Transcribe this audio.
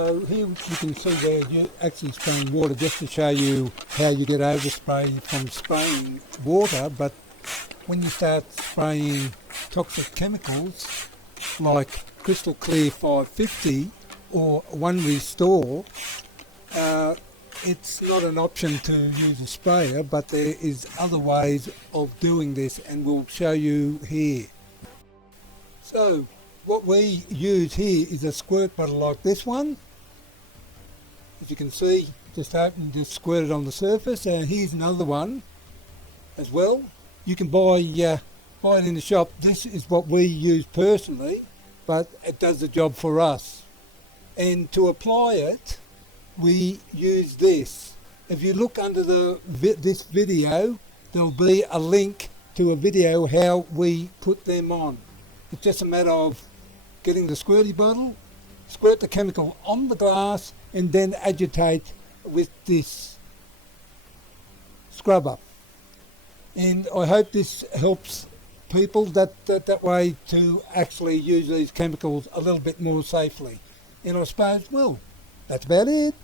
So here you can see where you're actually spraying water, just to show you how you get overspray from spraying water. But when you start spraying toxic chemicals like Crystal Clear 550 or One Restore, it's not an option to use a sprayer, but there is other ways of doing this, and we'll show you here. So what we use here is a squirt bottle like this one. As you can see, just open, just squirt it on the surface. And here's another one as well. You can buy it in the shop. This is what we use personally, but it does the job for us. And to apply it, we use this. If you look under this video, there'll be a link to a video how we put them on. It's just a matter of getting the squirty bottle, squirt the chemical on the glass, and then agitate with this scrubber. And I hope this helps people that way to actually use these chemicals a little bit more safely. And I suppose, well, that's about it.